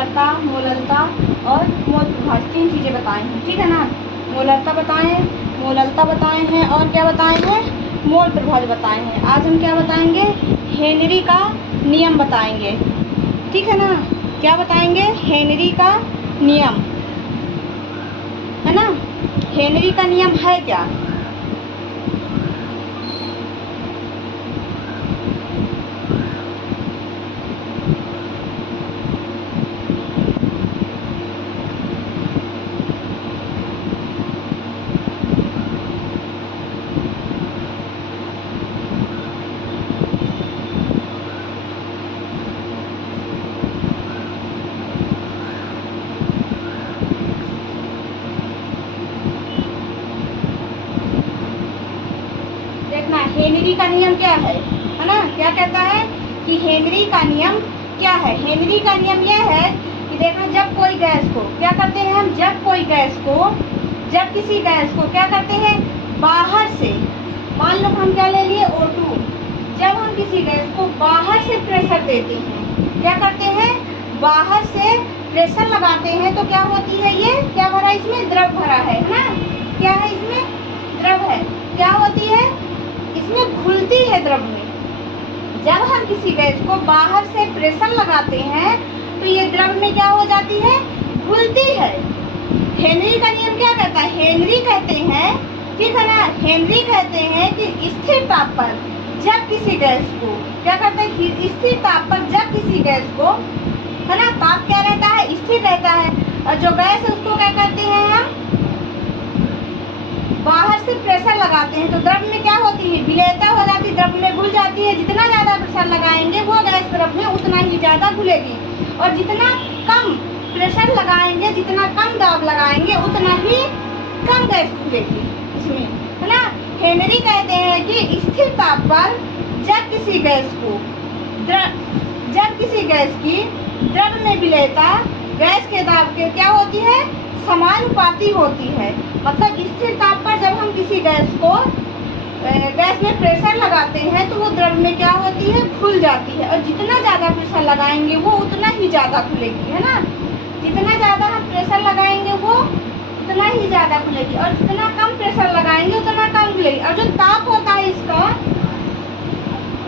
मोलरता, मोललता और मोल प्रभाज 3 चीज़ें बताए हैं, ठीक है ना। मोलरता बताए हैं और क्या बताए हैं, मोल प्रभाज बताए हैं। आज हम क्या बताएंगे, हेनरी का नियम बताएंगे, ठीक है ना। क्या बताएंगे, हेनरी का नियम, है ना। हेनरी का नियम है क्या, देखना हेनरी का नियम क्या है ना। क्या कहता है कि हेनरी का नियम क्या है। हेनरी का नियम यह है कि देखना, जब कोई गैस को क्या करते हैं हम, जब किसी गैस को क्या करते हैं, बाहर से, मान लो हम क्या ले लिए O2, जब हम किसी गैस को बाहर से प्रेशर देते हैं, क्या करते हैं, बाहर से प्रेशर लगाते हैं, तो क्या होती है, ये क्या भरा, इसमें द्रव भरा है ना। क्या है, इसमें द्रव है। क्या होती है, इसमें घुलती है द्रव में। जब हम किसी गैस को बाहर से प्रेशर लगाते हैं तो ये द्रव में क्या हो जाती है, घुलती है। हेनरी का नियम क्या कहता है, हेनरी कहते हैं, ठीक है ना, हेनरी कहते हैं कि स्थिर ताप पर जब किसी गैस को क्या करते हैं, स्थिर ताप पर जब किसी गैस को, है ना, ताप क्या रहता है, स्थिर रहता है, और जो गैस है उसको क्या करते हैं हम, बाहर से प्रेशर लगाते हैं, तो द्रव में क्या होती है, विलेयता हो जाती है, द्रव में घुल जाती है। जितना ज़्यादा प्रेशर लगाएंगे वो गैस द्रव में उतना ही ज़्यादा घुलेगी, और जितना कम प्रेशर लगाएंगे, जितना कम दाब लगाएंगे, उतना ही कम गैस घुलेगी इसमें, है ना। हेनरी कहते हैं कि स्थिर ताप पर जब किसी गैस की द्रव में विलेयता गैस के दाब के क्या होती है, समानुपाती होती है। मतलब स्थिर ताप पर जब हम किसी गैस में प्रेशर लगाते हैं तो वो द्रव में क्या होती है, घुल जाती है, और जितना ज़्यादा प्रेशर लगाएंगे वो उतना ही ज़्यादा घुलेगी, है ना। जितना ज़्यादा हम प्रेशर लगाएंगे वो उतना ही ज़्यादा घुलेगी, और जितना कम प्रेशर लगाएंगे उतना कम घुलेगी। और जो ताप होता है इसका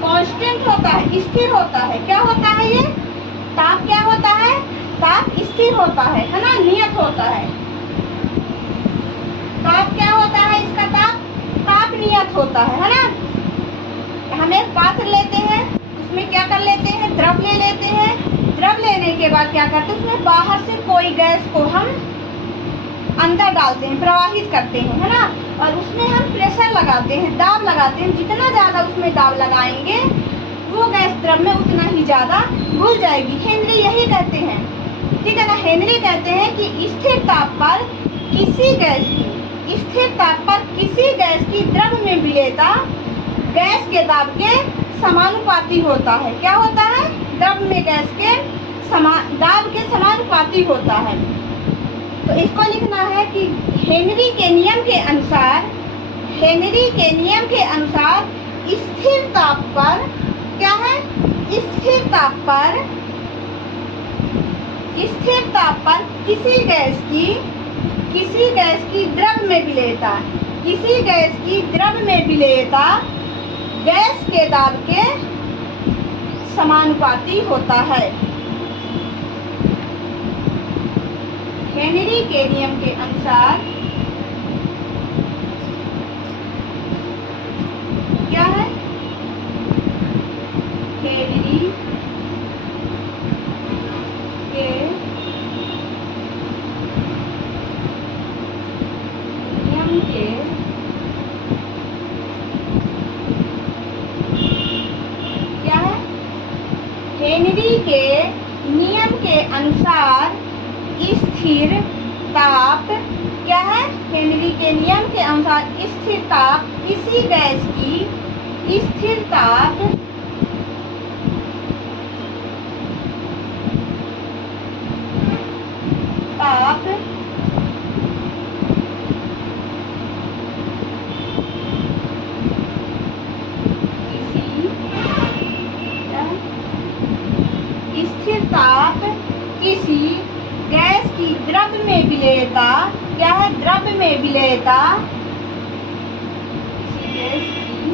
कांस्टेंट होता है, स्थिर होता है। क्या होता है ये ताप, क्या होता है, ताप स्थिर होता है ना, नियत होता है। ताप क्या होता है, इसका ताप नियत होता है ना। हम एक पात्र लेते हैं, उसमें क्या कर लेते हैं, द्रव ले लेते हैं। द्रव लेने के बाद क्या करते हैं, उसमें बाहर से कोई गैस को हम अंदर डालते हैं, प्रवाहित करते हैं, है ना, और उसमें हम प्रेशर लगाते हैं, दाब लगाते हैं। जितना ज़्यादा उसमें दाब लगाएंगे वो गैस द्रव में उतना ही ज़्यादा घुल जाएगी। हेनरी यही कहते हैं, ठीक है ना। हेनरी कहते हैं कि स्थिर ताप पर किसी गैस की द्रव में विलेयता गैस के दाब के समानुपाती होता है। क्या होता है, द्रव में गैस के दाब के समानुपाती होता है। तो इसको लिखना है कि हेनरी के नियम के अनुसार स्थिर ताप पर क्या है, स्थिर ताप पर किसी गैस की द्रव में विलेयता गैस के दाब के समानुपाती होता है। हेनरी के नियम के अनुसार क्या है, हेनरी के नियम के क्या है, हेनरी के नियम के अनुसार स्थिर ताप क्या है, हेनरी के नियम के अनुसार स्थिर ताप किसी गैस की स्थिर ताप किसी विलेयता क्या है? द्रव्य में विलेयता, किसी गैस की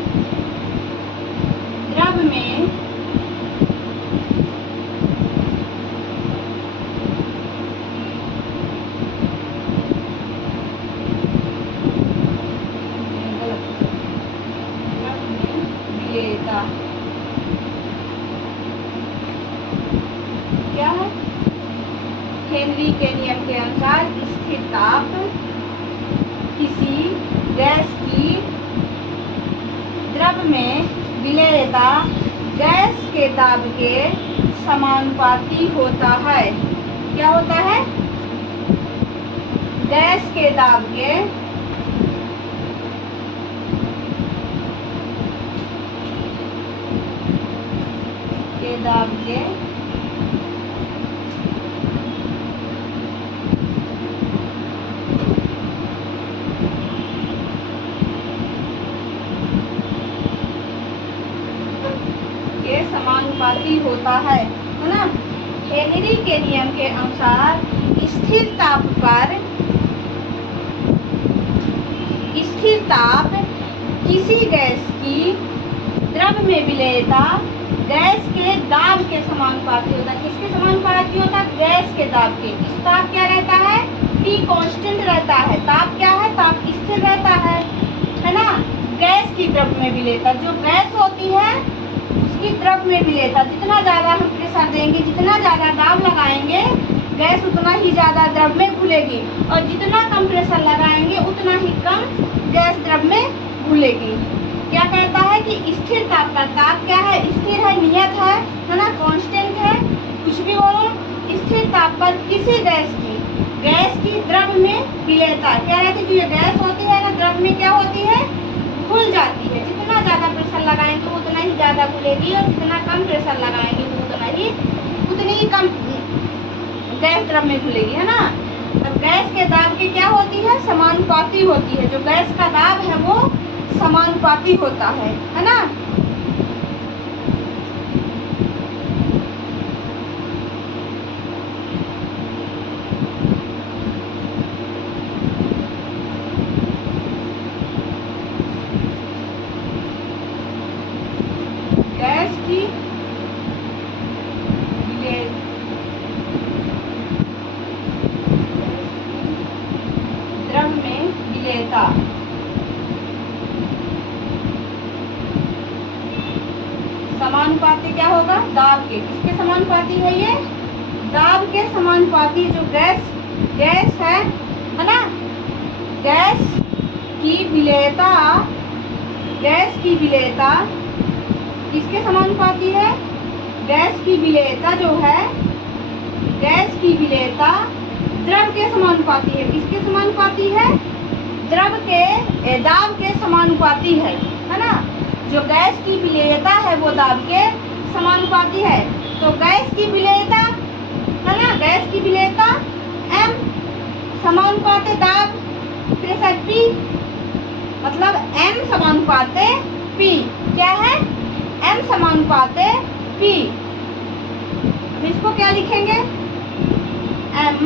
द्रव्य में विलेयता क्या है? हेनरी के नियम के अनुसार स्थिर ताप किसी गैस की द्रव्य में विलेयता गैस के दाब के समानुपाती होता है। क्या होता है? गैस के दाब के समानुपाती होता है ना। हेनरी के नियम के अनुसार स्थिर ताप किसी गैस की द्रव्य में विलेयता गैस के दाब के समानुपाती होता है। किसके समानुपाती होता है? गैस के दाब के। इस ताप क्या रहता है? T कांस्टेंट रहता है। ताप क्या है? ताप स्थिर रहता है ना। गैस की द्रव्य में विलेयता, जो गैस होती है उसकी द्रव्य में विलेयता, जितना ज्यादा हम प्रेशर देंगे, जितना ज्यादा दाब लगाएंगे, गैस उतना ही ज्यादा द्रव्य में घुलेगी, और जितना कम प्रेशर लगाएंगे उतना ही कम गैस द्रव्य में घुलेगी। क्या कहता है कि स्थिर ताप का ताप क्या है? स्थिर है, नियत है ना, कांस्टेंट है, कुछ भी बोलो। स्थिर ताप पर किसी गैस की द्रव्य में विलेयता क्या रहती है? जो ये गैस होती है ना, द्रव्य में क्या होती है? घुल जाती है। जितना ज्यादा प्रेशर लगाएंगे उतना ही ज्यादा घुलेगी, और जितना कम प्रेशर लगाएंगे उतनी ही कम गैस द्रव्य में घुलेगी, है ना। अब गैस के दाब की क्या होती है? समानुपाती होती है। जो गैस का दाब है वो समानुपाती होता है ना। गैस की द्रव्य में विलेयता समानुपाती क्या होगा? दाब के। किसके समानुपाती है ये? दाब के समानुपाती। जो गैस है ना, गैस की विलेयता किसके समानुपाती है? गैस की विलेयता जो है, गैस की विलेयता द्रव के समानुपाती है। किसके समानुपाती है? द्रव के दाब के समानुपाती है ना। जो गैस की विलेयता है वो दाब के समानुपाती है। तो गैस की विलेयता है ना, गैस की विलेयता M समानुपाते दाब प्रेशर P, मतलब M समानुपाते P। क्या है? M समानुपाते P। अब इसको क्या लिखेंगे? M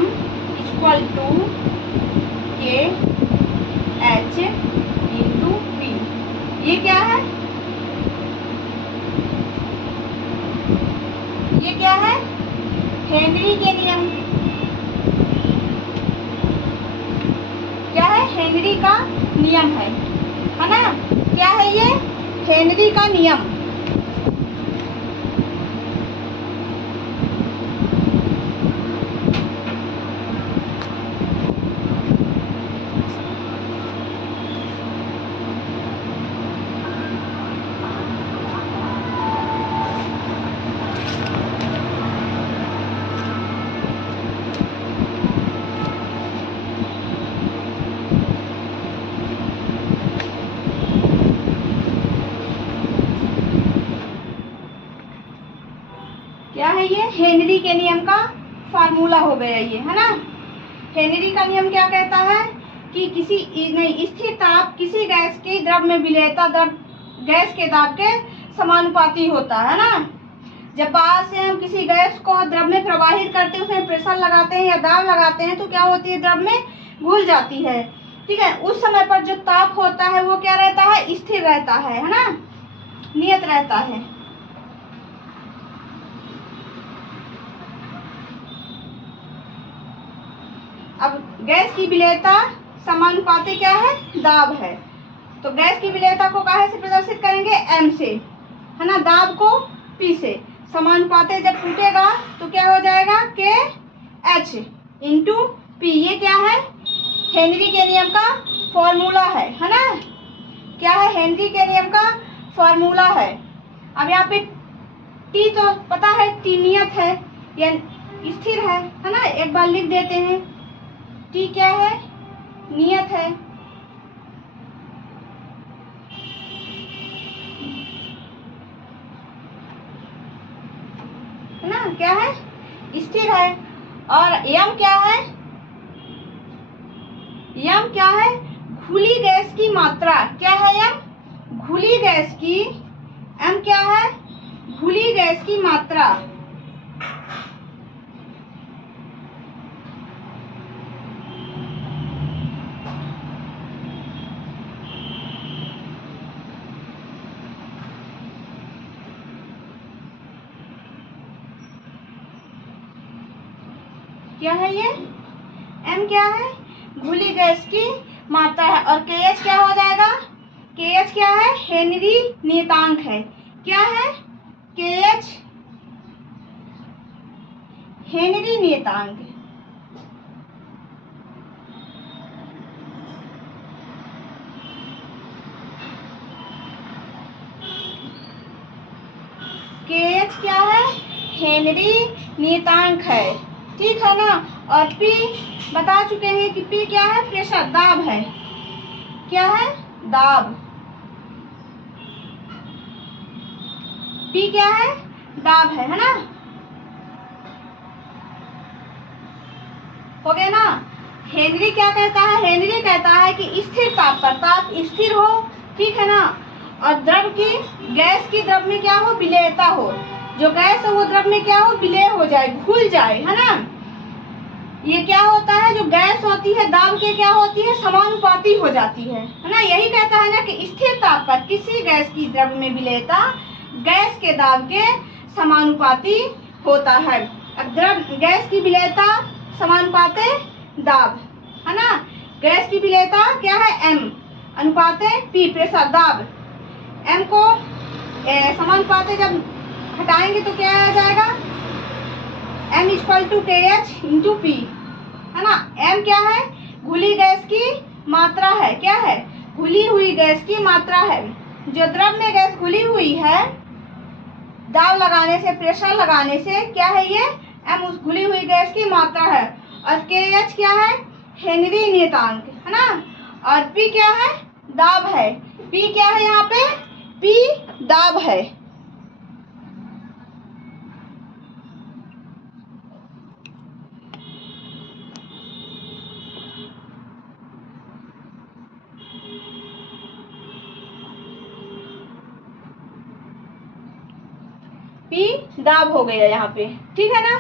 equal to KH into P। ये क्या है? ये क्या है? हेनरी के नियम। क्या है? हेनरी का नियम है ना। क्या है ये? हेनरी का नियम। क्या है ये? हेनरी के नियम का फार्मूला हो गया ये, है ना। हेनरी का नियम क्या कहता है कि स्थिर ताप किसी गैस की द्रव में विलेयता गैस के दाब के समानुपाती होता है ना। जब बाहर से हम किसी गैस को द्रव में प्रवाहित करते हैं, उसमें प्रेशर लगाते हैं या दाब लगाते हैं, तो क्या होती है, द्रव में घुल जाती है। ठीक है, उस समय पर जो ताप होता है वो क्या रहता है, स्थिर रहता है ना, नियत रहता है। अब गैस की विलेयता समानुपाती क्या है, दाब है। तो गैस की विलेयता को काहे से प्रदर्शित करेंगे, एम से, है ना, दाब को पी से। समानुपाती जब टूटेगा तो क्या हो जाएगा, के एच इंटू पी। ये क्या है, हेनरी के नियम का फॉर्मूला है ना, क्या है, हेनरी के नियम का फॉर्मूला है। अब यहाँ पे टी तो पता है, टी नियत है या स्थिर है ना, एक बार लिख देते हैं, टी क्या है, नियत है। ना, क्या है, स्थिर है। और यम क्या है, यम क्या है, घुली गैस की मात्रा। क्या है यम, घुली गैस की। एम क्या है, घुली गैस की मात्रा। क्या है ये, एम क्या है, घुली गैस की मात्रा है। और के एच क्या हो जाएगा, के एच क्या है, हेनरी नियतांक है। क्या है, के एच हेनरी नियतांक। के एच क्या है, हेनरी नियतांक है। ठीक है ना। और पी बता चुके हैं कि पी क्या है, प्रेशर, दाब है। क्या है, दाब। पी क्या है, दाब है ना। हो गया ना। हेनरी क्या कहता है, हेनरी कहता है कि स्थिर ताप पर, ताप स्थिर हो, ठीक है ना, और द्रव की, गैस की द्रव में क्या हो, विलेयता हो। जो गैस है वो द्रव में क्या हो, विलेय हो जाए, घुल जाए, है ना। ये क्या होता है, जो गैस होती है दाब के क्या होती है, समानुपाती हो जाती है ना। यही कहता है ना कि स्थिर ताप पर किसी गैस की द्रव में विलेयता गैस के दाब के समानुपाती होता है। अब द्रव, गैस की विलेयता समानुपाते दाब, है ना। गैस की विलेयता क्या है, एम अनुपाते पी, प्रेशर, दाब। एम को समानुपाते जब हटाएंगे तो क्या आ जाएगा, एम इक्वल टू के एच इंटू पी, है ना। एम क्या है, घुली गैस की मात्रा है। क्या है, घुली हुई गैस की मात्रा है। जो द्रव में गैस घुली हुई है, दाब लगाने से, प्रेशर लगाने से क्या है, ये एम उस घुली हुई गैस की मात्रा है। और के एच क्या है, हेनरी नियतांक, है ना। और पी क्या है, दाब है। पी क्या है, यहाँ पे पी दाब है। पी दाब हो गया यहाँ पे, ठीक है ना।